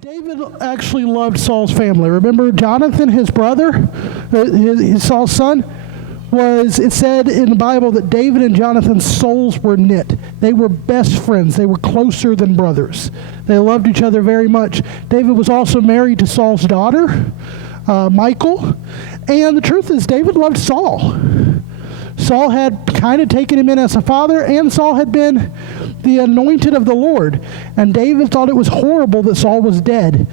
David actually loved Saul's family. Remember Jonathan, his brother, his Saul's son? It said in the Bible that David and Jonathan's souls were knit. They were best friends. They were closer than brothers. They loved each other very much. David was also married to Saul's daughter, Michal. And the truth is, David loved Saul. Saul had kind of taken him in as a father, and Saul had been the anointed of the Lord. And David thought it was horrible that Saul was dead,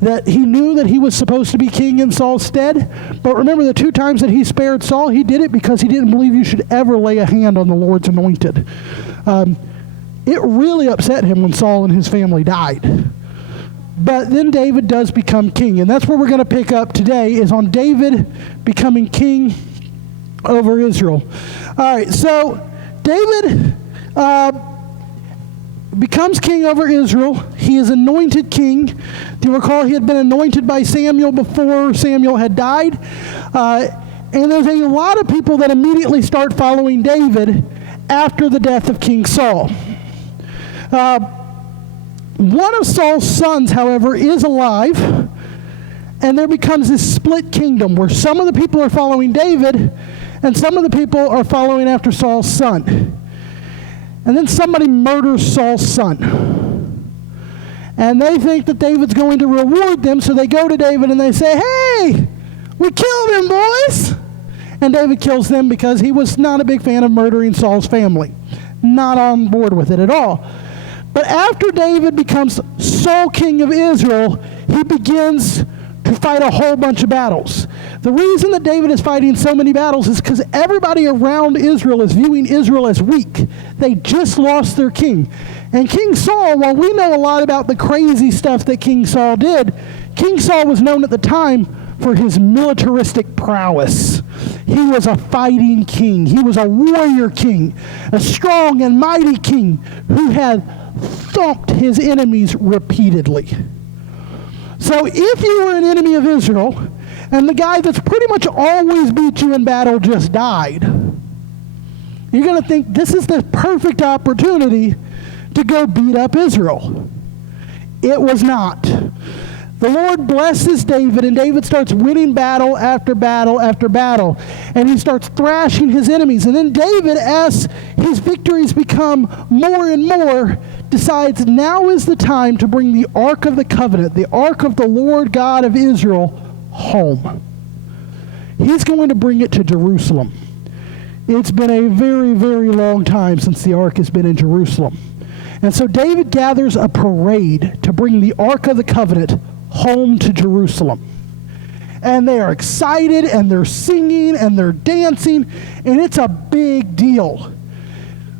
that he knew that he was supposed to be king in Saul's stead. But remember, the 2 times that he spared Saul, he did it because he didn't believe you should ever lay a hand on the Lord's anointed. It really upset him when Saul and his family died. But then David does become king, and that's where we're going to pick up today, is on David becoming king over Israel. All right, so David becomes king over Israel. He is anointed king. Do you recall he had been anointed by Samuel before Samuel had died? And there's a lot of people that immediately start following David after the death of King Saul. One of Saul's sons, however, is alive, and there becomes this split kingdom where some of the people are following David and some of the people are following after Saul's son. And then somebody murders Saul's son. And they think that David's going to reward them, so they go to David and they say, "Hey, we killed him, boys!" And David kills them because he was not a big fan of murdering Saul's family. Not on board with it at all. But after David becomes sole king of Israel, he begins to fight a whole bunch of battles. The reason that David is fighting so many battles is because everybody around Israel is viewing Israel as weak. They just lost their king. And King Saul, while we know a lot about the crazy stuff that King Saul did, King Saul was known at the time for his militaristic prowess. He was a fighting king. He was a warrior king, a strong and mighty king who had thumped his enemies repeatedly. So if you were an enemy of Israel, and the guy that's pretty much always beat you in battle just died, you're going to think this is the perfect opportunity to go beat up Israel. It was not. The Lord blesses David, and David starts winning battle after battle after battle. And he starts thrashing his enemies. And then David, as his victories become more and more, decides now is the time to bring the Ark of the Covenant, the Ark of the Lord God of Israel, home. He's going to bring it to Jerusalem. It's been a very, very long time since the Ark has been in Jerusalem. And so David gathers a parade to bring the Ark of the Covenant home to Jerusalem. And they are excited, and they're singing, and they're dancing, and it's a big deal.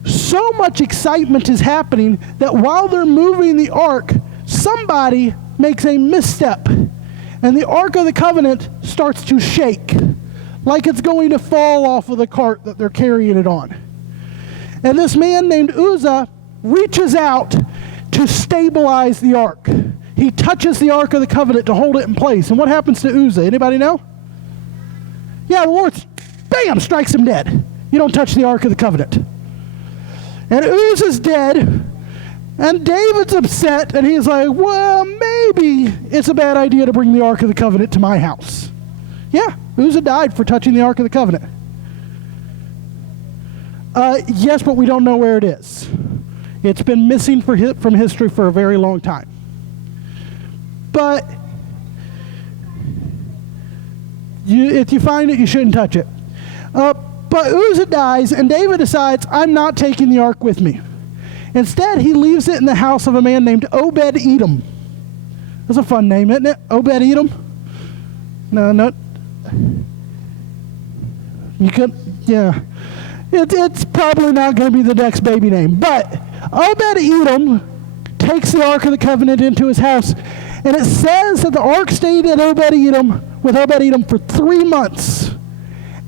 So much excitement is happening that while they're moving the ark, somebody makes a misstep, and the Ark of the Covenant starts to shake, like it's going to fall off of the cart that they're carrying it on. And this man named Uzzah reaches out to stabilize the ark. He touches the Ark of the Covenant to hold it in place. And what happens to Uzzah? Anybody know? Yeah, the Lord, bam, strikes him dead. You don't touch the Ark of the Covenant. And Uzzah's dead, and David's upset, and he's like, well, maybe it's a bad idea to bring the Ark of the Covenant to my house. Yeah, Uzzah died for touching the Ark of the Covenant. Yes, but we don't know where it is. It's been missing from history for a very long time. But if you find it, you shouldn't touch it. But Uzzah dies, and David decides, I'm not taking the ark with me. Instead, he leaves it in the house of a man named Obed-Edom. That's a fun name, isn't it? Obed-Edom? No. You could, yeah. It's probably not going to be the next baby name. But Obed-Edom takes the Ark of the Covenant into his house, and it says that the ark stayed at with Obed-Edom for 3 months.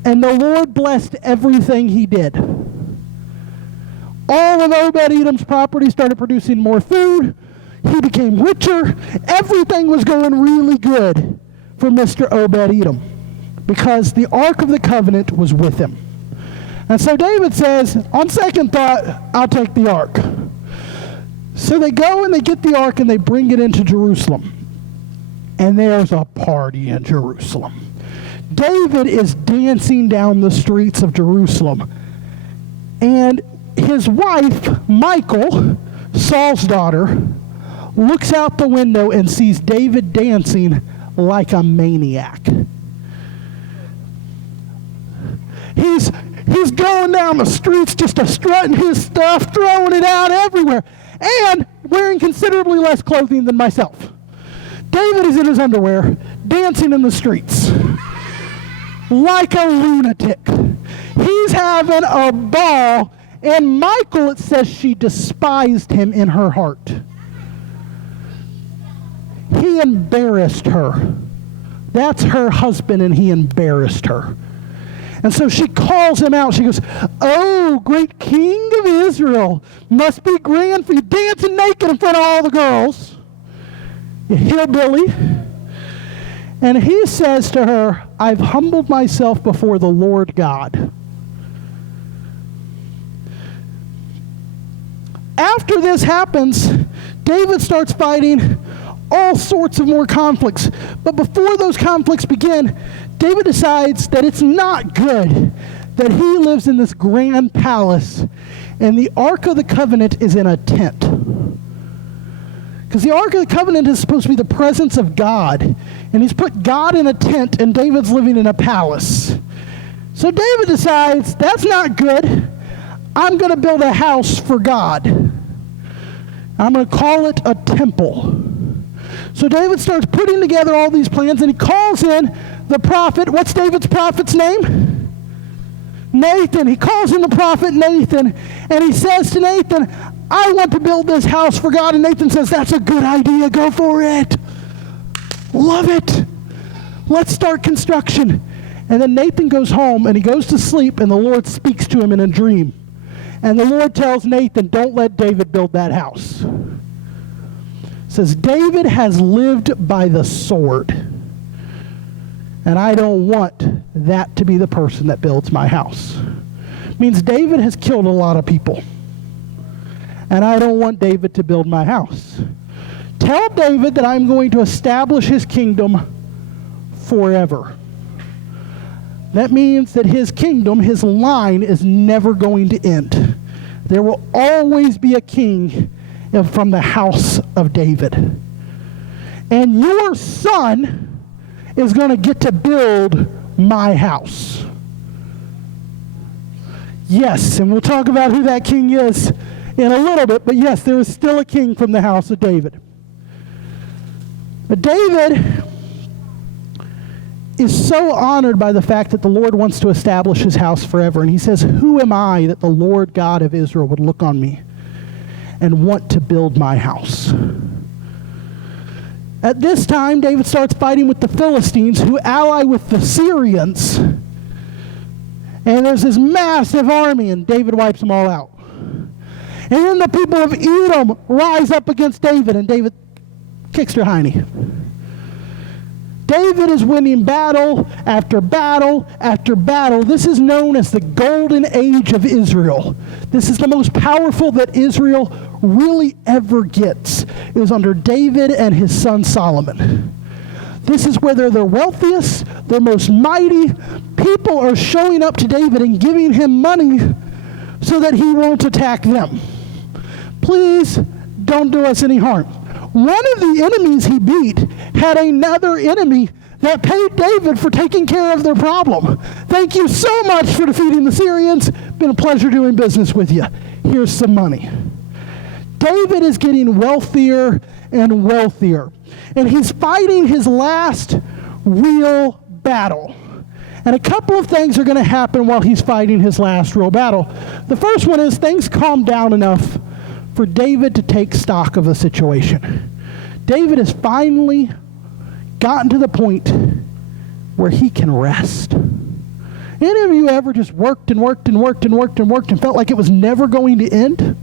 And the Lord blessed everything he did. All of Obed-Edom's property started producing more food. He became richer. Everything was going really good for Mr. Obed-Edom because the Ark of the Covenant was with him. And so David says, on second thought, I'll take the ark. So they go and they get the ark and they bring it into Jerusalem. and there's a party in Jerusalem. David is dancing down the streets of Jerusalem, and his wife, Michal, Saul's daughter, looks out the window and sees David dancing like a maniac. He's going down the streets just strutting his stuff, throwing it out everywhere, and wearing considerably less clothing than myself. David is in his underwear, dancing in the streets like a lunatic. He's having a ball, and Michal, it says, she despised him in her heart. He embarrassed her. That's her husband, and he embarrassed her. And so she calls him out. She goes, "Oh, great king of Israel, must be grand for you dancing naked in front of all the girls, you hillbilly." And he says to her, "I've humbled myself before the Lord God." After this happens, David starts fighting all sorts of more conflicts. But before those conflicts begin, David decides that it's not good that he lives in this grand palace and the Ark of the Covenant is in a tent. Because the Ark of the Covenant is supposed to be the presence of God. And he's put God in a tent and David's living in a palace. So David decides, that's not good. I'm going to build a house for God. I'm going to call it a temple. So David starts putting together all these plans, and he calls in the prophet. What's David's prophet's name? Nathan. He calls in the prophet Nathan, and he says to Nathan, "I want to build this house for God." And Nathan says, "That's a good idea. Go for it. Love it. Let's start construction." And then Nathan goes home, and he goes to sleep, and the Lord speaks to him in a dream. And the Lord tells Nathan, "Don't let David build that house." Says, "David has lived by the sword, and I don't want that to be the person that builds my house." Means David has killed a lot of people, and I don't want David to build my house. Tell David that I'm going to establish his kingdom forever. That means that his kingdom, his line, is never going to end. There will always be a king from the house of David. And your son is going to get to build my house. Yes, and we'll talk about who that king is in a little bit, but yes, there is still a king from the house of David. But David is so honored by the fact that the Lord wants to establish his house forever. And he says, "Who am I that the Lord God of Israel would look on me and want to build my house?" At this time, David starts fighting with the Philistines, who ally with the Syrians. And there's this massive army, and David wipes them all out. And then the people of Edom rise up against David, and David kicks their hiney. David is winning battle after battle after battle. This is known as the golden age of Israel. This is the most powerful that Israel really ever gets. It was under David and his son Solomon. This is where they're their wealthiest, their most mighty. People are showing up to David and giving him money so that he won't attack them. Please don't do us any harm. One of the enemies he beat had another enemy that paid David for taking care of their problem. "Thank you so much for defeating the Syrians. Been a pleasure doing business with you. Here's some money." David is getting wealthier and wealthier. And he's fighting his last real battle. And a couple of things are going to happen while he's fighting his last real battle. The first one is things calm down enough for David to take stock of the situation. David has finally gotten to the point where he can rest. Any of you ever just worked and worked and worked and worked and worked and felt like it was never going to end?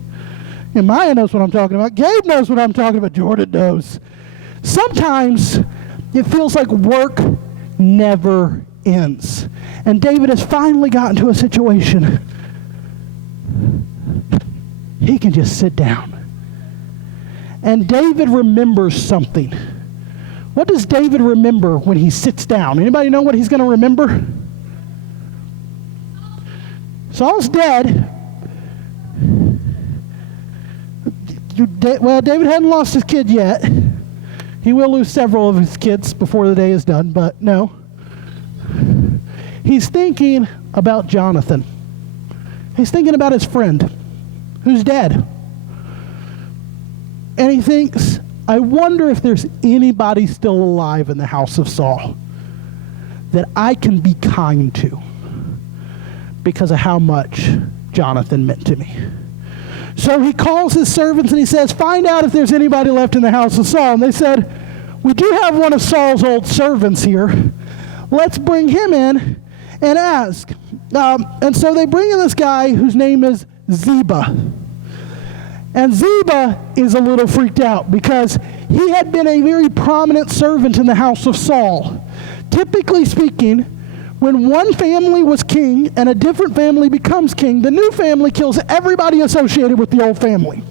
And Maya knows what I'm talking about. Gabe knows what I'm talking about. Jordan knows. Sometimes it feels like work never ends. And David has finally gotten to a situation he can just sit down. And David remembers something. What does David remember when he sits down? Anybody know what he's going to remember? Saul's dead. Well, David hadn't lost his kid yet. He will lose several of his kids before the day is done, but no. He's thinking about Jonathan. He's thinking about his friend who's dead. And he thinks, I wonder if there's anybody still alive in the house of Saul that I can be kind to because of how much Jonathan meant to me. So he calls his servants and he says, find out if there's anybody left in the house of Saul. And they said, we do have one of Saul's old servants here. Let's bring him in and ask. And so they bring in this guy whose name is Ziba. And Ziba is a little freaked out because he had been a very prominent servant in the house of Saul. Typically speaking, when one family was king and a different family becomes king, the new family kills everybody associated with the old family.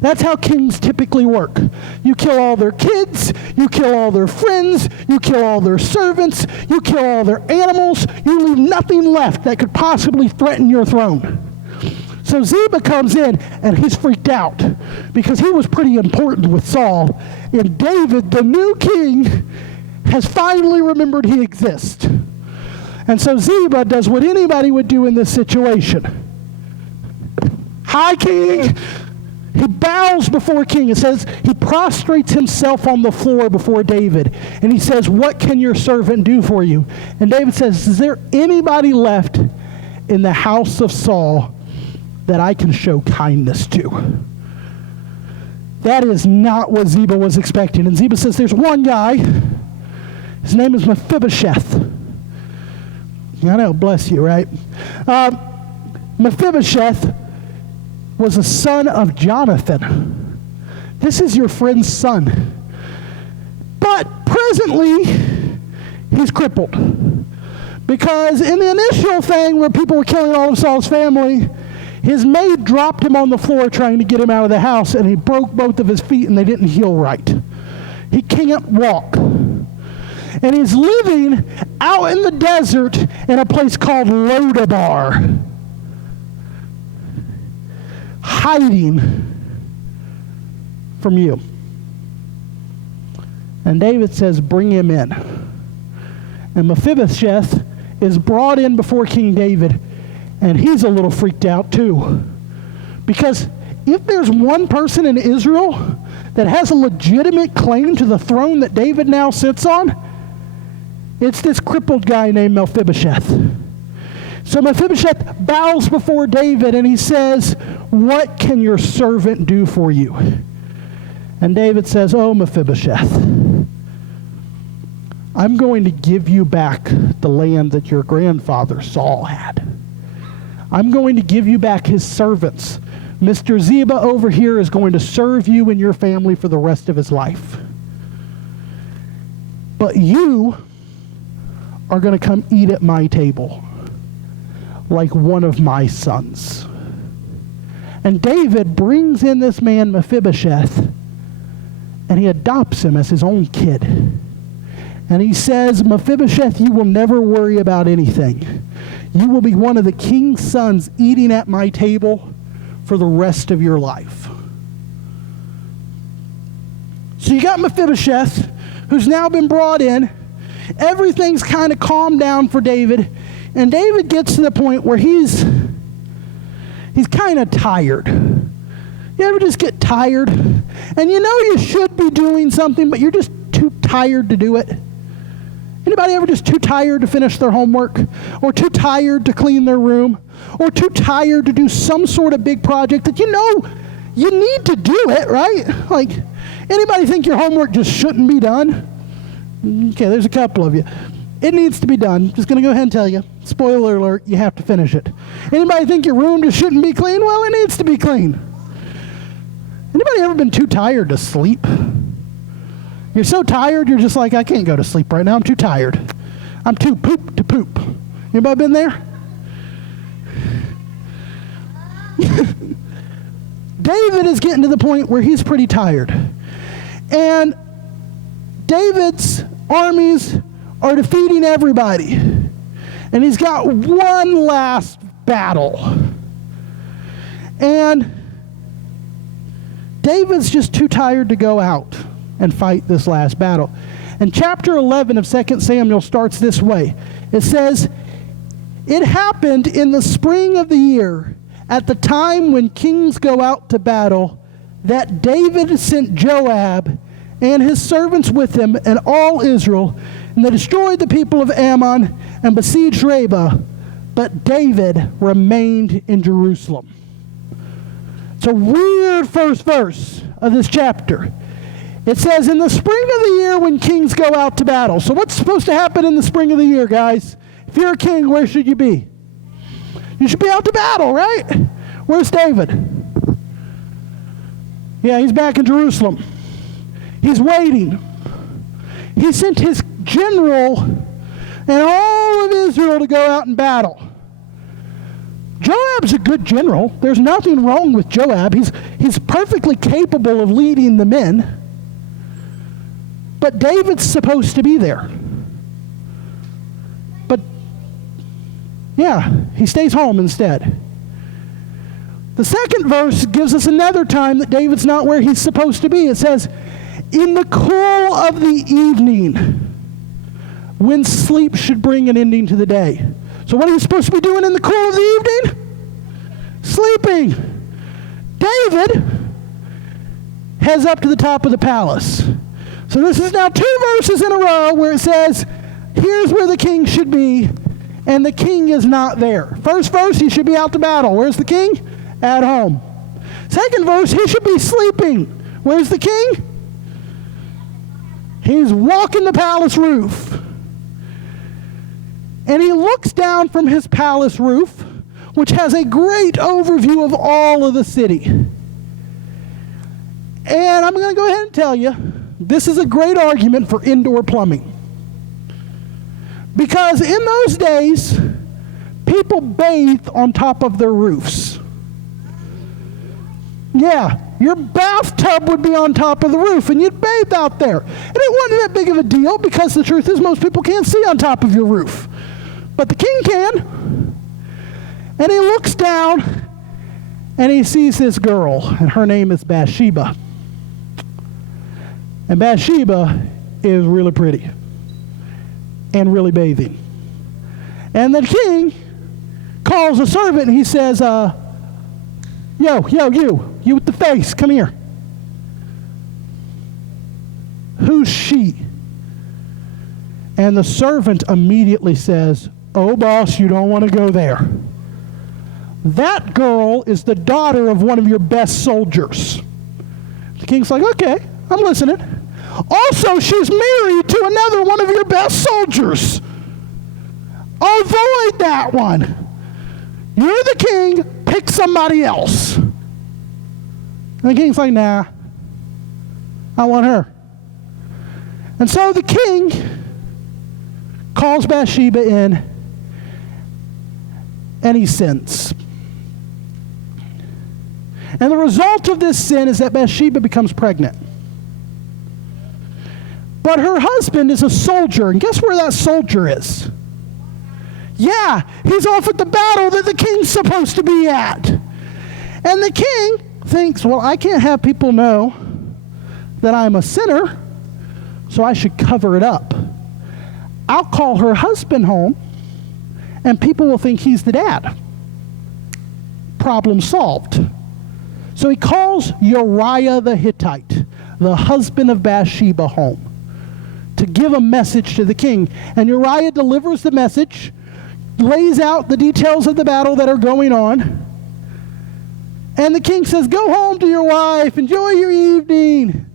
That's how kings typically work. You kill all their kids, you kill all their friends, you kill all their servants, you kill all their animals, you leave nothing left that could possibly threaten your throne. So Ziba comes in and he's freaked out because he was pretty important with Saul. And David, the new king, has finally remembered he exists. And so Ziba does what anybody would do in this situation. Hi, king. He bows before king. It says he prostrates himself on the floor before David. And he says, what can your servant do for you? And David says, is there anybody left in the house of Saul that I can show kindness to? That is not what Ziba was expecting. And Ziba says, there's one guy. His name is Mephibosheth. I know, bless you, right? Mephibosheth was a son of Jonathan. This is your friend's son. But presently, he's crippled. Because in the initial thing where people were killing all of Saul's family, his maid dropped him on the floor trying to get him out of the house, and he broke both of his feet and they didn't heal right. He can't walk. And he's living out in the desert in a place called Lodabar, hiding from you. And David says, bring him in. And Mephibosheth is brought in before King David, and he's a little freaked out too. Because if there's one person in Israel that has a legitimate claim to the throne that David now sits on, it's this crippled guy named Mephibosheth. So Mephibosheth bows before David and he says, what can your servant do for you? And David says, oh, Mephibosheth, I'm going to give you back the land that your grandfather Saul had. I'm going to give you back his servants. Mr. Ziba over here is going to serve you and your family for the rest of his life. But you are going to come eat at my table like one of my sons. And David brings in this man Mephibosheth, and he adopts him as his own kid. And he says, Mephibosheth, you will never worry about anything. You will be one of the king's sons eating at my table for the rest of your life. So you got Mephibosheth, who's now been brought in. Everything's kind of calmed down for David. And David gets to the point where he's kind of tired. You ever just get tired? And you know you should be doing something, but you're just too tired to do it? Anybody ever just too tired to finish their homework? Or too tired to clean their room? Or too tired to do some sort of big project that you know you need to do it, right? Like, anybody think your homework just shouldn't be done? Okay, there's a couple of you. It needs to be done. Just going to go ahead and tell you. Spoiler alert, you have to finish it. Anybody think your room just shouldn't be clean? Well, it needs to be clean. Anybody ever been too tired to sleep? You're so tired, you're just like, I can't go to sleep right now. I'm too tired. I'm too poop to poop. Anybody been there? David is getting to the point where he's pretty tired. And David's armies are defeating everybody. And he's got one last battle. And David's just too tired to go out and fight this last battle. And chapter 11 of 2 Samuel starts this way. It says, "It happened in the spring of the year, at the time when kings go out to battle, that David sent Joab and his servants with him and all Israel, and they destroyed the people of Ammon and besieged Rabbah, but David remained in Jerusalem." It's a weird first verse of this chapter. It says, in the spring of the year when kings go out to battle. So what's supposed to happen in the spring of the year, guys? If you're a king, where should you be? You should be out to battle, right? Where's David? Yeah, he's back in Jerusalem. He's waiting. He sent his general and all of Israel to go out and battle. Joab's a good general. There's nothing wrong with Joab. He's perfectly capable of leading the men. But David's supposed to be there. But, yeah, he stays home instead. The second verse gives us another time that David's not where he's supposed to be. It says, in the cool of the evening, when sleep should bring an ending to the day. So what are you supposed to be doing in the cool of the evening? Sleeping. David heads up to the top of the palace. So this is now 2 verses in a row where it says, here's where the king should be, and the king is not there. First verse, he should be out to battle. Where's the king? At home. Second verse, he should be sleeping. Where's the king? He's walking the palace roof. And he looks down from his palace roof, which has a great overview of all of the city. And I'm going to go ahead and tell you, this is a great argument for indoor plumbing. Because in those days, people bathed on top of their roofs. Yeah, your bathtub would be on top of the roof, and you'd bathe out there. And it wasn't that big of a deal, because the truth is most people can't see on top of your roof. But the king can. And he looks down, and he sees this girl, and her name is Bathsheba. And Bathsheba is really pretty and really bathing. And the king calls a servant, and he says, you with the face, come here. Who's she? And the servant immediately says, oh, boss, you don't want to go there. That girl is the daughter of one of your best soldiers. The king's like, okay, I'm listening. Also, she's married to another one of your best soldiers. Avoid that one. You're the king, pick somebody else. And the king's like, nah, I want her. And so the king calls Bathsheba in, and he sins. And the result of this sin is that Bathsheba becomes pregnant. But her husband is a soldier, and guess where that soldier is? Yeah, he's off at the battle that the king's supposed to be at. And the king thinks, well, I can't have people know that I'm a sinner, so I should cover it up. I'll call her husband home, and people will think he's the dad. Problem solved. So he calls Uriah the Hittite, the husband of Bathsheba, home to give a message to the king. And Uriah delivers the message, lays out the details of the battle that are going on. And the king says, go home to your wife, enjoy your evening.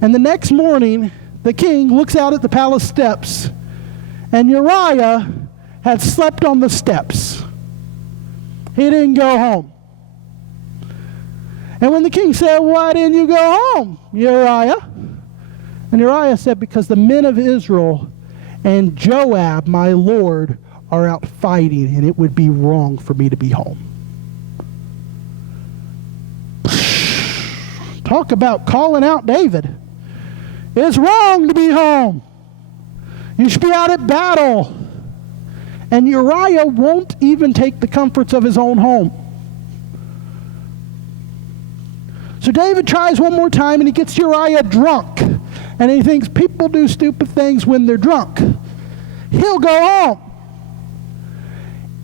And the next morning, the king looks out at the palace steps, and Uriah had slept on the steps. He didn't go home. And when the king said, why didn't you go home, Uriah? And Uriah said, because the men of Israel and Joab, my lord, are out fighting, and it would be wrong for me to be home. Talk about calling out David. It's wrong to be home. You should be out at battle. And Uriah won't even take the comforts of his own home. So David tries one more time, and he gets Uriah drunk. And he thinks people do stupid things when they're drunk. He'll go home.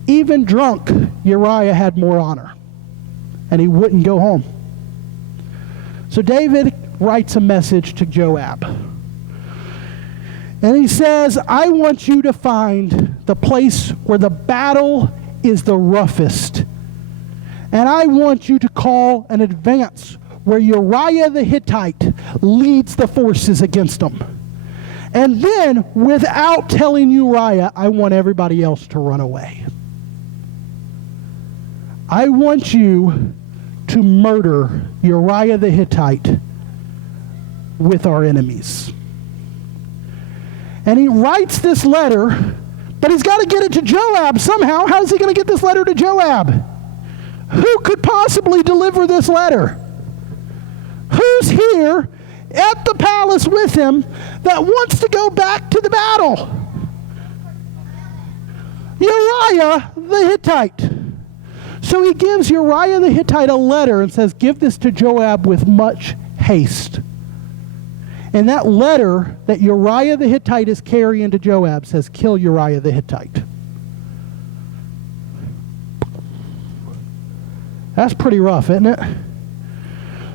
Even drunk, Uriah had more honor. And he wouldn't go home. So David writes a message to Joab. And he says, I want you to find the place where the battle is the roughest. And I want you to call an advance where Uriah the Hittite leads the forces against them. And then, without telling Uriah, I want everybody else to run away. I want you to murder Uriah the Hittite with our enemies. And he writes this letter, but he's got to get it to Joab somehow. How's he going to get this letter to Joab? Who could possibly deliver this letter? Who's here at the palace with him that wants to go back to the battle? Uriah the Hittite. So he gives Uriah the Hittite a letter and says, give this to Joab with much haste. And that letter that Uriah the Hittite is carrying to Joab says, kill Uriah the Hittite. That's pretty rough, isn't it?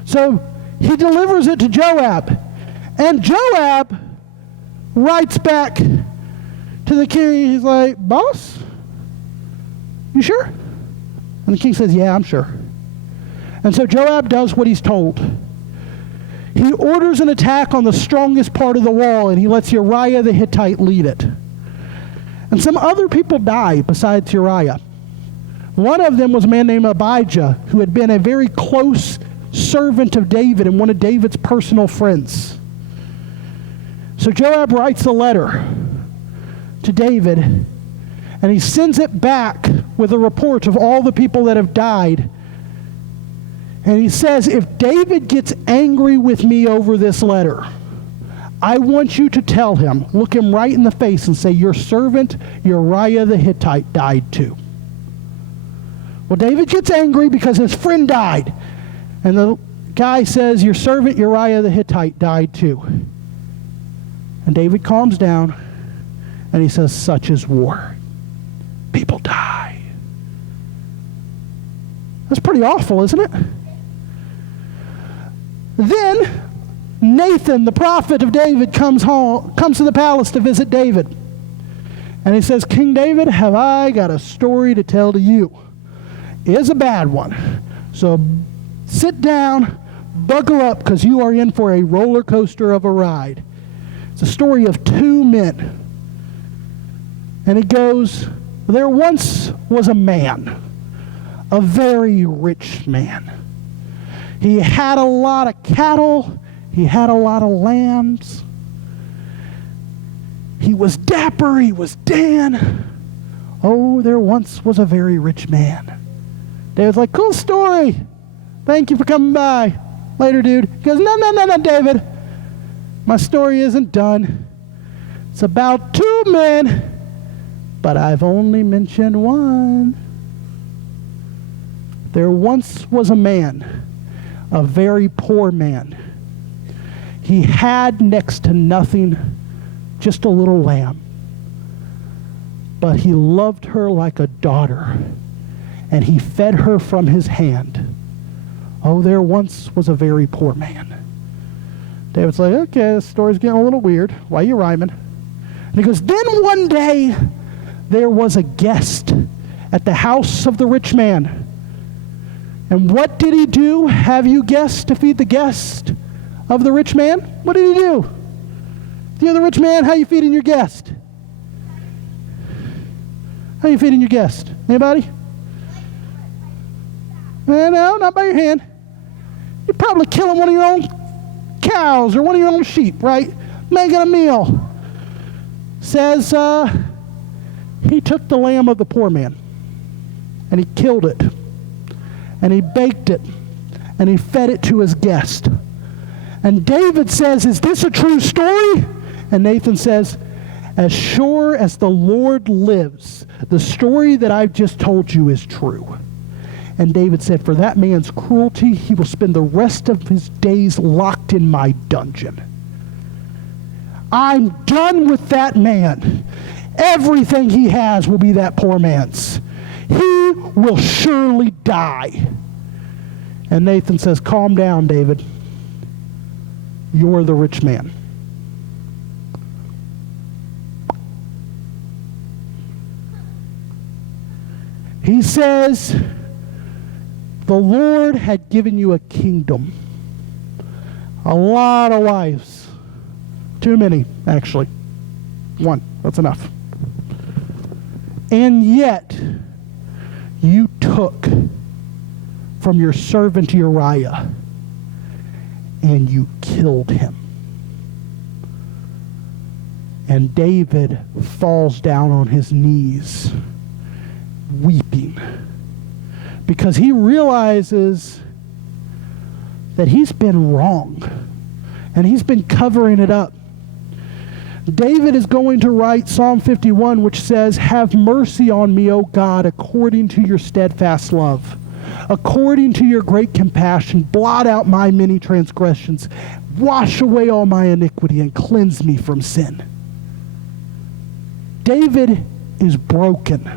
So he delivers it to Joab. And Joab writes back to the king. He's like, boss, you sure? And the king says, yeah, I'm sure. And so Joab does what he's told. He orders an attack on the strongest part of the wall, and he lets Uriah the Hittite lead it. And some other people die besides Uriah. One of them was a man named Abijah, who had been a very close servant of David and one of David's personal friends. So Joab writes a letter to David, and he sends it back with a report of all the people that have died. And he says, if David gets angry with me over this letter, I want you to tell him, look him right in the face and say, your servant Uriah the Hittite died too. Well, David gets angry because his friend died. And the guy says, your servant Uriah the Hittite died too. And David calms down and he says, such is war. People die. That's pretty awful, isn't it? Then Nathan, the prophet of David, comes to the palace to visit David. And he says, King David, have I got a story to tell to you. It's a bad one. So sit down, buckle up, because you are in for a roller coaster of a ride. It's a story of two men. And it goes, there once was a man, a very rich man. He had a lot of cattle. He had a lot of lambs. He was dapper. He was Dan. Oh, there once was a very rich man. David's like, cool story. Thank you for coming by. Later, dude. He goes, no, David. My story isn't done. It's about two men, but I've only mentioned one. There once was a man, a very poor man. He had next to nothing, just a little lamb. But he loved her like a daughter, and he fed her from his hand. Oh, there once was a very poor man. David's like, okay, this story's getting a little weird. Why are you rhyming? And he goes, then one day there was a guest at the house of the rich man. And what did he do? Have you guessed to feed the guest of the rich man? What did he do? The other rich man, how you feeding your guest? How you feeding your guest? Anybody? No, not by your hand. You're probably killing one of your own cows or one of your own sheep, right? Making a meal. Says he took the lamb of the poor man and he killed it and he baked it and he fed it to his guest. And David says, is this a true story? And Nathan says, as sure as the Lord lives, the story that I've just told you is true. And David said, for that man's cruelty, he will spend the rest of his days locked in my dungeon. I'm done with that man. Everything he has will be that poor man's. He will surely die. And Nathan says, calm down, David. You're the rich man. He says, the Lord had given you a kingdom. A lot of wives. Too many, actually. One, that's enough. And yet, you took from your servant Uriah, and you killed him. And David falls down on his knees, weeping, because he realizes that he's been wrong, and he's been covering it up. David is going to write Psalm 51, which says, have mercy on me, O God, according to your steadfast love. According to your great compassion, blot out my many transgressions. Wash away all my iniquity and cleanse me from sin. David is broken.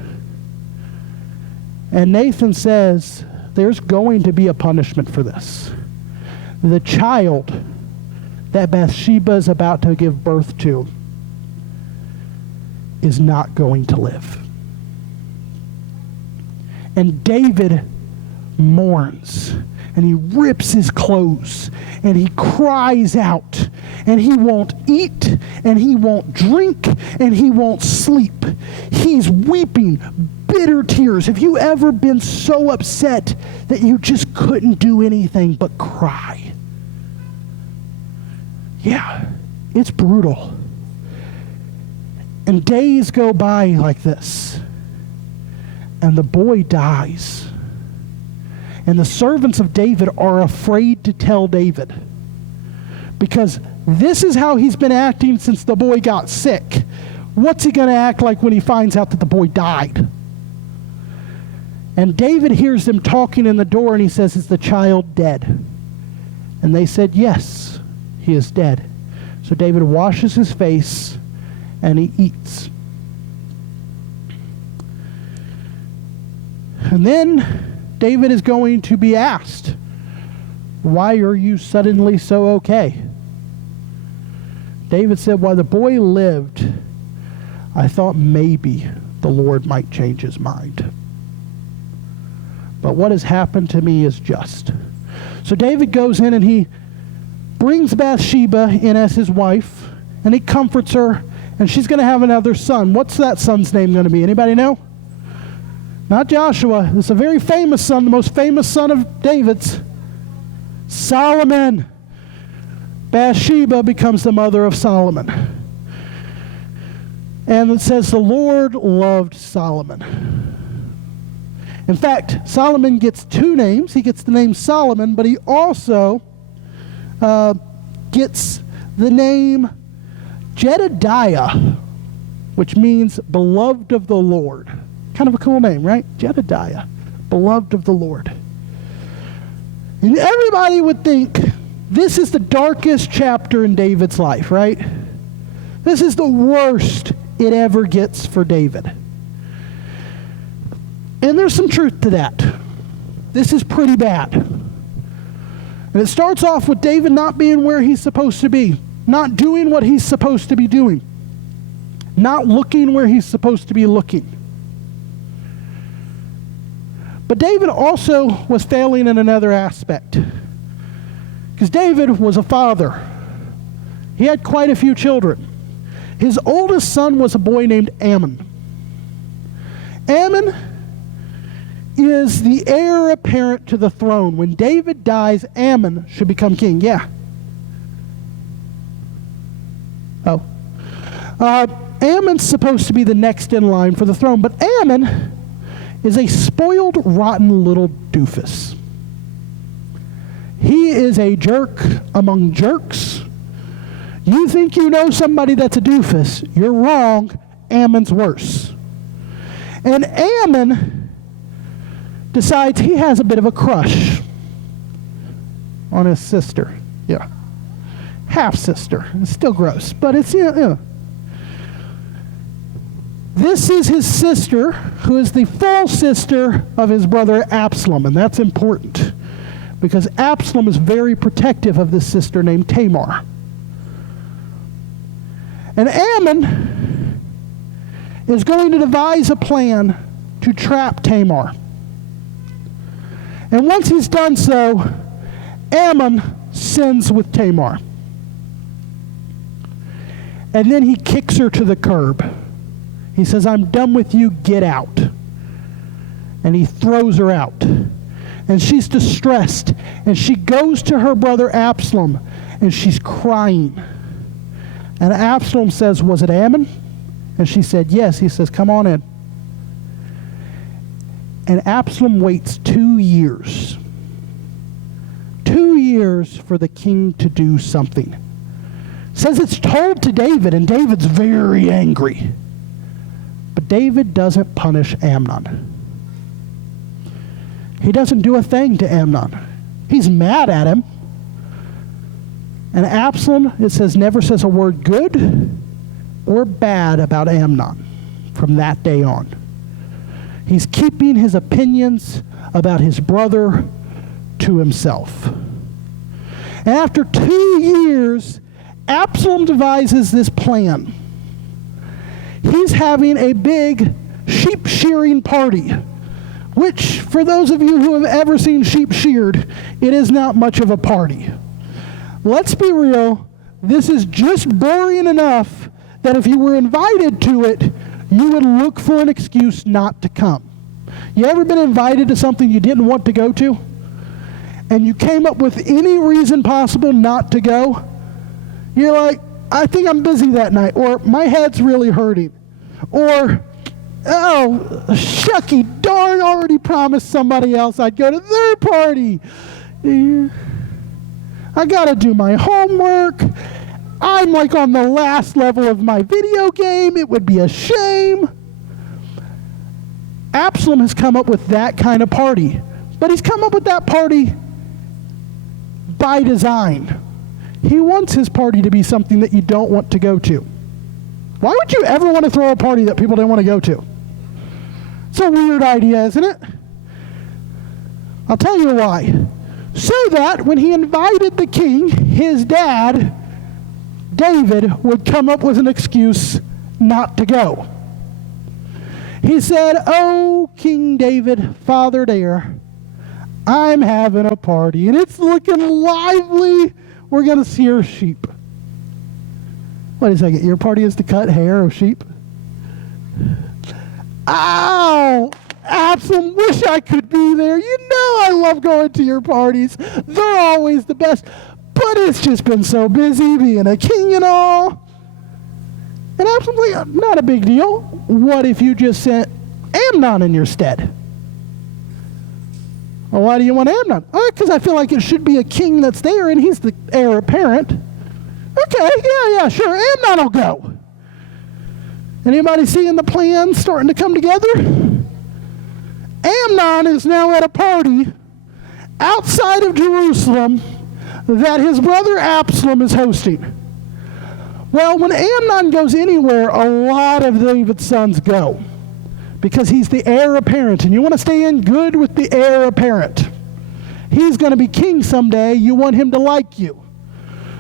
And Nathan says, there's going to be a punishment for this. The child that Bathsheba is about to give birth to is not going to live. And David mourns, and he rips his clothes, and he cries out, and he won't eat, and he won't drink, and he won't sleep. He's weeping bitter tears. Have you ever been so upset that you just couldn't do anything but cry? Yeah, it's brutal. And days go by like this, and the boy dies. And the servants of David are afraid to tell David, because this is how he's been acting since the boy got sick. What's he going to act like when he finds out that the boy died? And David hears them talking in the door, and he says, is the child dead? And they said, yes, he is dead. So David washes his face, and he eats. And then David is going to be asked, why are you suddenly so okay? David said, while the boy lived, I thought maybe the Lord might change his mind. But what has happened to me is just. So David goes in and he brings Bathsheba in as his wife, and he comforts her, and she's going to have another son. What's that son's name going to be? Anybody know? Not Joshua. It's a very famous son, the most famous son of David's. Solomon. Bathsheba becomes the mother of Solomon. And it says the Lord loved Solomon. In fact, Solomon gets two names. He gets the name Solomon, but he also gets the name Jedediah, which means beloved of the Lord. Kind of a cool name, right? Jedediah, beloved of the Lord. And everybody would think this is the darkest chapter in David's life, right? This is the worst it ever gets for David. And there's some truth to that. This is pretty bad. And it starts off with David not being where he's supposed to be, not doing what he's supposed to be doing, not looking where he's supposed to be looking. But David also was failing in another aspect. Because David was a father. He had quite a few children. His oldest son was a boy named Ammon. Ammon is the heir apparent to the throne. When David dies, Ammon should become king. Yeah. Oh. Ammon's supposed to be the next in line for the throne, but Ammon is a spoiled, rotten little doofus. He is a jerk among jerks. You think you know somebody that's a doofus. You're wrong. Ammon's worse. And Ammon decides he has a bit of a crush on his sister. Yeah. Half-sister. It's still gross, but it's, yeah. This is his sister, who is the full sister of his brother Absalom, and that's important because Absalom is very protective of this sister named Tamar. And Ammon is going to devise a plan to trap Tamar. And once he's done so, Ammon sins with Tamar. And then he kicks her to the curb. He says, I'm done with you, get out. And he throws her out. And she's distressed. And she goes to her brother Absalom, and she's crying. And Absalom says, was it Ammon? And she said, yes. He says, come on in. And Absalom waits 2 years. 2 years for the king to do something. Says it's told to David, and David's very angry. But David doesn't punish Amnon. He doesn't do a thing to Amnon. He's mad at him. And Absalom, it says, never says a word good or bad about Amnon from that day on. He's keeping his opinions about his brother to himself. And after 2 years, Absalom devises this plan. He's having a big sheep shearing party, which, for those of you who have ever seen sheep sheared, it is not much of a party. Let's be real, this is just boring enough that if you were invited to it, you would look for an excuse not to come. You ever been invited to something you didn't want to go to? And you came up with any reason possible not to go? You're like, I think I'm busy that night, or my head's really hurting, or, oh, shucky darn, already promised somebody else I'd go to their party. I gotta do my homework. I'm like on the last level of my video game. It would be a shame. Absalom has come up with that kind of party, but he's come up with that party by design. He wants his party to be something that you don't want to go to. Why would you ever want to throw a party that people don't want to go to? It's a weird idea, isn't it? I'll tell you why. So that when he invited the king, his dad, David, would come up with an excuse not to go. He said, oh, King David, father dear, I'm having a party, and it's looking lively. We're going to shear sheep. Wait a second, your party is to cut hair of sheep? Ow! Absalom, wish I could be there. You know I love going to your parties. They're always the best. But it's just been so busy being a king and all. And Absalom's like, not a big deal. What if you just sent Amnon in your stead? Well, why do you want Amnon? Oh, because I feel like it should be a king that's there, and he's the heir apparent. Okay, yeah, sure, Amnon will go. Anybody seeing the plan starting to come together? Amnon is now at a party outside of Jerusalem that his brother Absalom is hosting. Well, when Amnon goes anywhere, a lot of David's sons go because he's the heir apparent, and you want to stay in good with the heir apparent. He's going to be king someday. You want him to like you.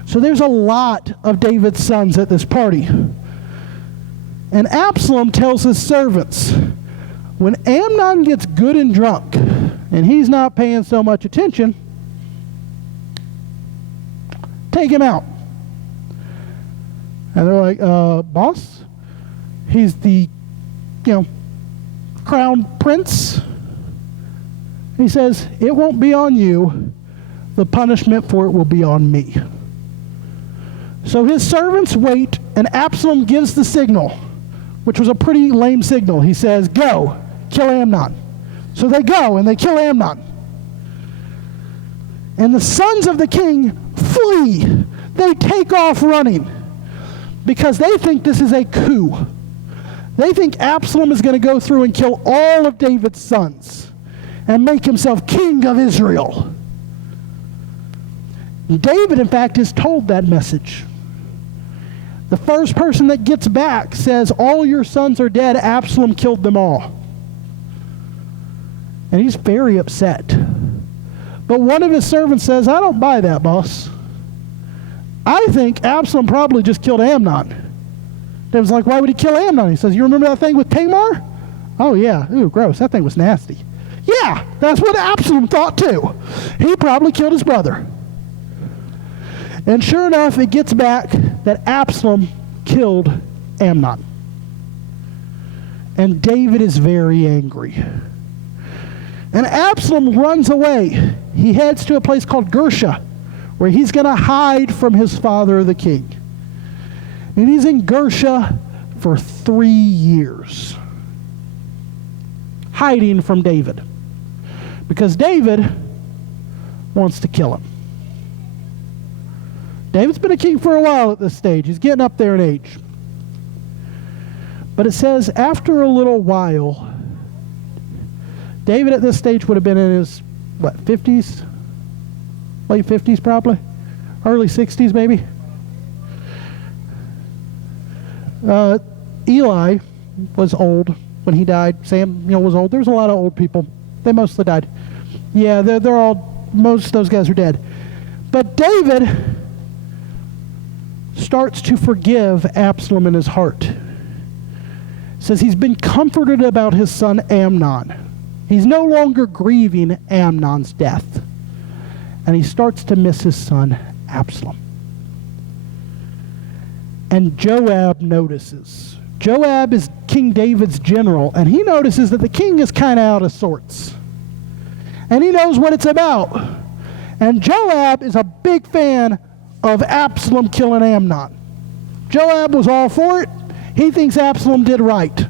So there's a lot of David's sons at this party. And Absalom tells his servants, when Amnon gets good and drunk, and he's not paying so much attention, take him out. And they're like, boss, he's the, crown prince. He says, it won't be on you. The punishment for it will be on me. So his servants wait, and Absalom gives the signal, which was a pretty lame signal. He says, go, kill Amnon. So they go, and they kill Amnon. And the sons of the king flee. They take off running because they think this is a coup. They think Absalom is going to go through and kill all of David's sons and make himself king of Israel. David, in fact, is told that message. The first person that gets back says, all your sons are dead. Absalom killed them all. And he's very upset. But one of his servants says, I don't buy that, boss. I think Absalom probably just killed Amnon. David's like, why would he kill Amnon? He says, you remember that thing with Tamar? Oh, yeah. Ooh, gross. That thing was nasty. Yeah, that's what Absalom thought, too. He probably killed his brother. And sure enough, it gets back that Absalom killed Amnon. And David is very angry. And Absalom runs away. He heads to a place called Gersha, where he's going to hide from his father, the king. And he's in Gersha for 3 years, hiding from David, because David wants to kill him. David's been a king for a while at this stage. He's getting up there in age. But it says after a little while, David at this stage would have been in his, 50s? Late 50s probably? Early 60s maybe? Eli was old when he died. Samuel was old. There was a lot of old people. They mostly died. Yeah, they're all, most of those guys are dead. But David starts to forgive Absalom in his heart. Says he's been comforted about his son Amnon. He's no longer grieving Amnon's death. And he starts to miss his son Absalom. And Joab notices. Joab is King David's general, and he notices that the king is kind of out of sorts. And he knows what it's about. And Joab is a big fan of Absalom killing Amnon. Joab was all for it. He thinks Absalom did right.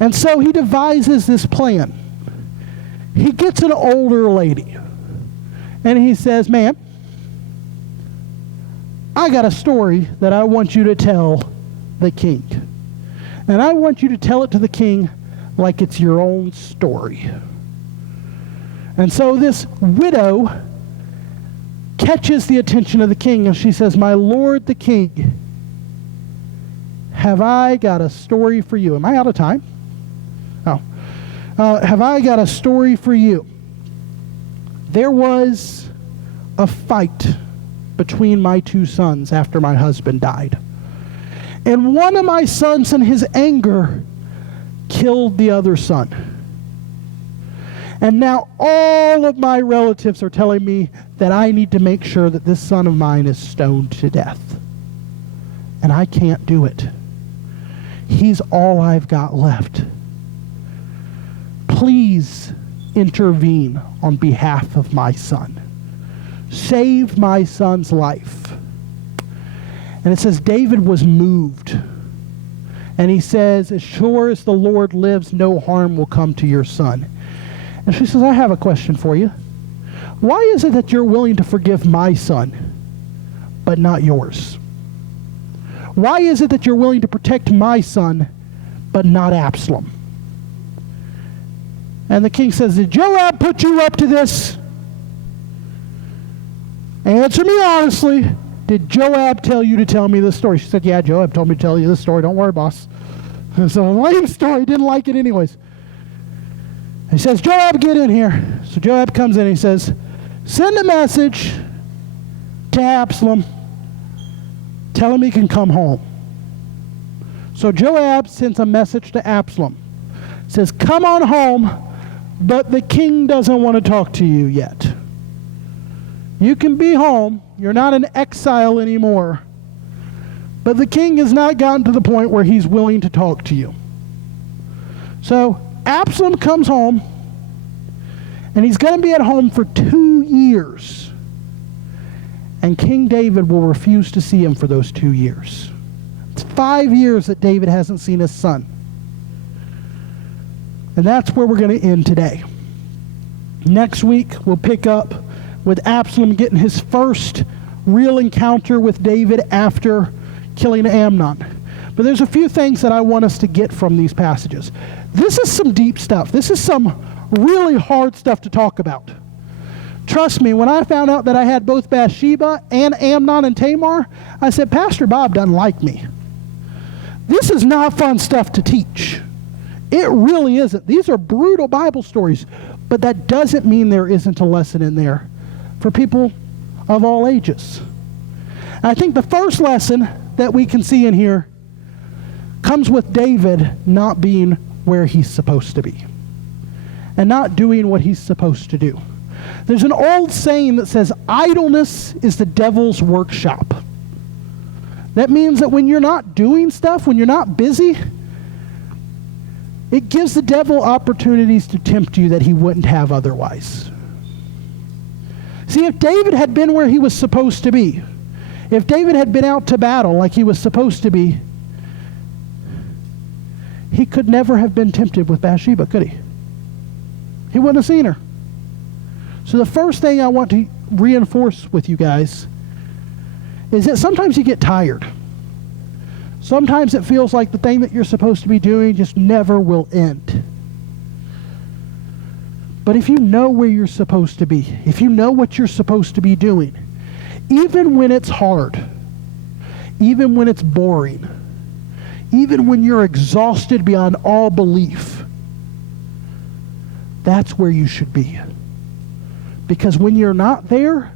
And so he devises this plan. He gets an older lady, and he says, ma'am, I got a story that I want you to tell the king. And I want you to tell it to the king like it's your own story. And so this widow catches the attention of the king, and she says, my lord the king, have I got a story for you? Am I out of time? Oh. Have I got a story for you? There was a fight between my two sons after my husband died. And one of my sons in his anger killed the other son. And now all of my relatives are telling me that I need to make sure that this son of mine is stoned to death. And I can't do it. He's all I've got left. Please intervene on behalf of my son. Save my son's life. And it says David was moved. And he says, as sure as the Lord lives, no harm will come to your son. And she says, I have a question for you. Why is it that you're willing to forgive my son, but not yours? Why is it that you're willing to protect my son, but not Absalom? And the king says, did Joab put you up to this? Answer me honestly. Did Joab tell you to tell me this story? She said, yeah, Joab told me to tell you this story. Don't worry, boss. So a lame story. Didn't like it anyways. He says, Joab, get in here. So Joab comes in and he says, send a message to Absalom. Tell him he can come home. So Joab sends a message to Absalom. Says, come on home, but the king doesn't want to talk to you yet. You can be home. You're not in exile anymore. But the king has not gotten to the point where he's willing to talk to you. So Absalom comes home, and he's going to be at home for 2 years. And King David will refuse to see him for those 2 years. It's 5 years that David hasn't seen his son. And that's where we're going to end today. Next week, we'll pick up with Absalom getting his first real encounter with David after killing Amnon. But there's a few things that I want us to get from these passages. This is some deep stuff. This is some really hard stuff to talk about. Trust me, when I found out that I had both Bathsheba and Amnon and Tamar, I said, Pastor Bob doesn't like me. This is not fun stuff to teach. It really isn't. These are brutal Bible stories, but that doesn't mean there isn't a lesson in there for people of all ages. And I think the first lesson that we can see in here comes with David not being where he's supposed to be and not doing what he's supposed to do. There's an old saying that says, idleness is the devil's workshop. That means that when you're not doing stuff, when you're not busy, it gives the devil opportunities to tempt you that he wouldn't have otherwise. See, if David had been where he was supposed to be, if David had been out to battle like he was supposed to be, he could never have been tempted with Bathsheba, could he? He wouldn't have seen her. So the first thing I want to reinforce with you guys is that sometimes you get tired. Sometimes it feels like the thing that you're supposed to be doing just never will end. But if you know where you're supposed to be, if you know what you're supposed to be doing, even when it's hard, even when it's boring, even when you're exhausted beyond all belief, that's where you should be. Because when you're not there,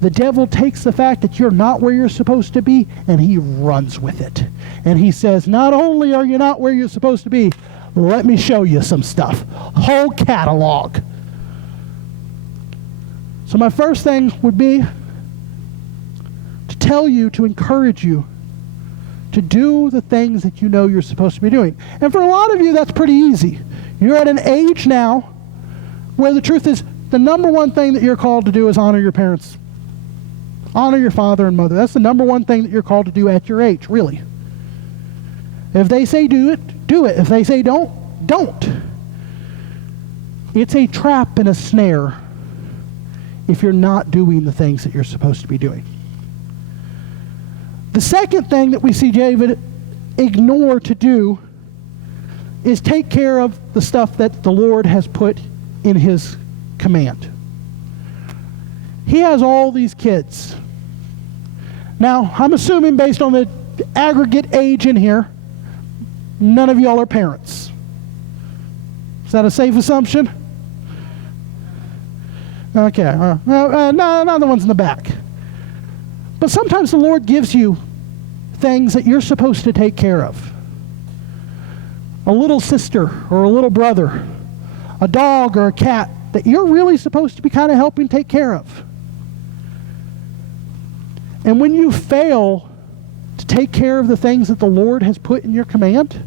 the devil takes the fact that you're not where you're supposed to be and he runs with it. And he says, not only are you not where you're supposed to be, let me show you some stuff. Whole catalog. So my first thing would be to tell you, to encourage you to do the things that you know you're supposed to be doing. And for a lot of you, that's pretty easy. You're at an age now where the truth is, the number one thing that you're called to do is honor your parents. Honor your father and mother. That's the number one thing that you're called to do at your age, really. If they say do it, do it. If they say don't, don't. It's a trap and a snare if you're not doing the things that you're supposed to be doing. The second thing that we see David ignore to do is take care of the stuff that the Lord has put in his command. He has all these kids. Now, I'm assuming based on the aggregate age in here, none of y'all are parents. Is that a safe assumption? Okay. No, not the ones in the back. But sometimes the Lord gives you things that you're supposed to take care of. A little sister or a little brother, a dog or a cat that you're really supposed to be kind of helping take care of. And when you fail to take care of the things that the Lord has put in your command,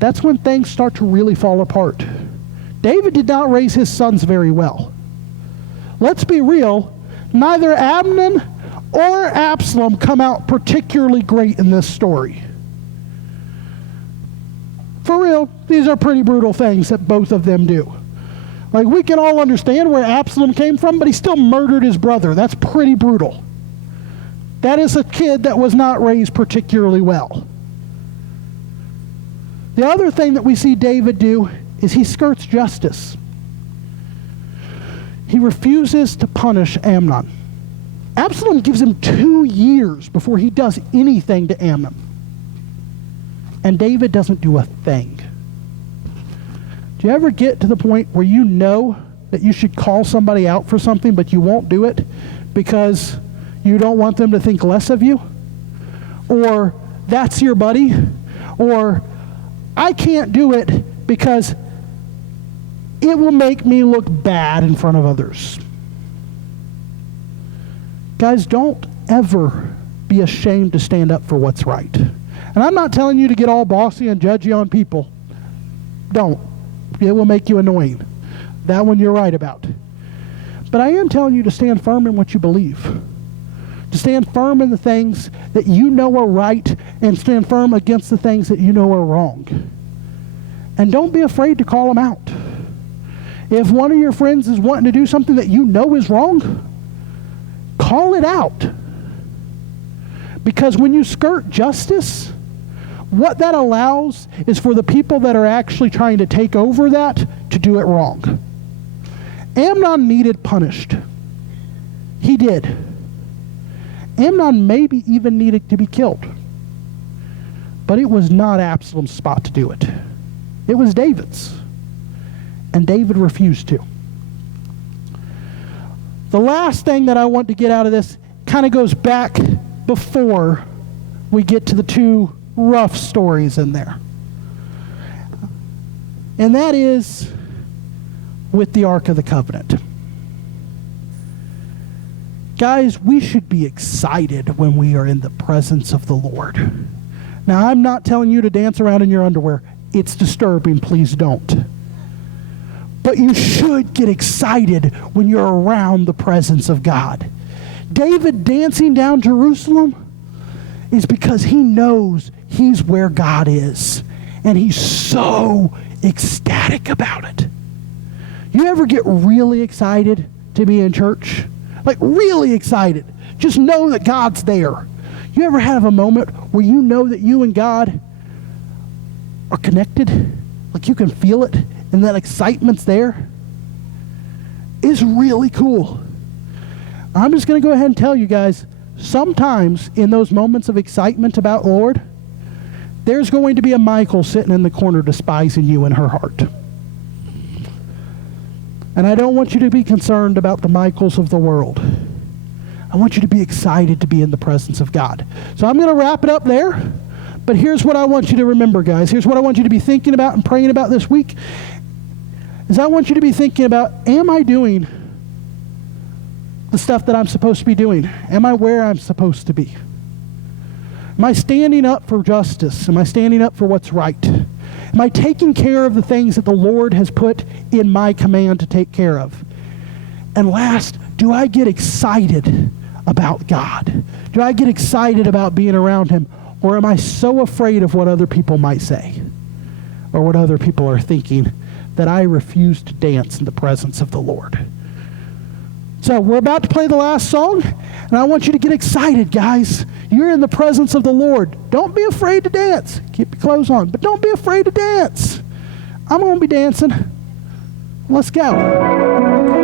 that's when things start to really fall apart. David did not raise his sons very well. Let's be real, neither Amnon or Absalom come out particularly great in this story. For real, these are pretty brutal things that both of them do. Like, we can all understand where Absalom came from, but he still murdered his brother. That's pretty brutal. That is a kid that was not raised particularly well. The other thing that we see David do is he skirts justice. He refuses to punish Amnon. Absalom gives him 2 years before he does anything to Amnon. And David doesn't do a thing. Do you ever get to the point where you know that you should call somebody out for something, but you won't do it because you don't want them to think less of you? Or that's your buddy? Or I can't do it because it will make me look bad in front of others. Guys, don't ever be ashamed to stand up for what's right. And I'm not telling you to get all bossy and judgy on people. Don't. It will make you annoying. That one you're right about. But I am telling you to stand firm in what you believe. To stand firm in the things that you know are right and stand firm against the things that you know are wrong. And don't be afraid to call them out. If one of your friends is wanting to do something that you know is wrong, call it out. Because when you skirt justice, what that allows is for the people that are actually trying to take over that to do it wrong. Amnon needed punished. He did. Amnon maybe even needed to be killed. But it was not Absalom's spot to do it. It was David's. And David refused to. The last thing that I want to get out of this kind of goes back before we get to the two rough stories in there. And that is with the Ark of the Covenant. Guys, we should be excited when we are in the presence of the Lord. Now, I'm not telling you to dance around in your underwear. It's disturbing. Please don't. But you should get excited when you're around the presence of God. David dancing down Jerusalem is because he knows he's where God is. And he's so ecstatic about it. You ever get really excited to be in church? Like really excited. Just know that God's there. You ever have a moment where you know that you and God are connected? Like you can feel it and that excitement's there? It's really cool. I'm just going to go ahead and tell you guys, sometimes in those moments of excitement about the Lord, there's going to be a Michael sitting in the corner despising you in her heart. And I don't want you to be concerned about the Michaels of the world. I want you to be excited to be in the presence of God. So I'm going to wrap it up there. But here's what I want you to remember, guys. Here's what I want you to be thinking about and praying about this week. Is I want you to be thinking about, am I doing the stuff that I'm supposed to be doing? Am I where I'm supposed to be? Am I standing up for justice? Am I standing up for what's right? Am I taking care of the things that the Lord has put in my command to take care of? And last, do I get excited about God? Do I get excited about being around Him? Or am I so afraid of what other people might say or what other people are thinking that I refuse to dance in the presence of the Lord? So we're about to play the last song, and I want you to get excited, guys. You're in the presence of the Lord. Don't be afraid to dance. Keep your clothes on, but don't be afraid to dance. I'm going to be dancing. Let's go.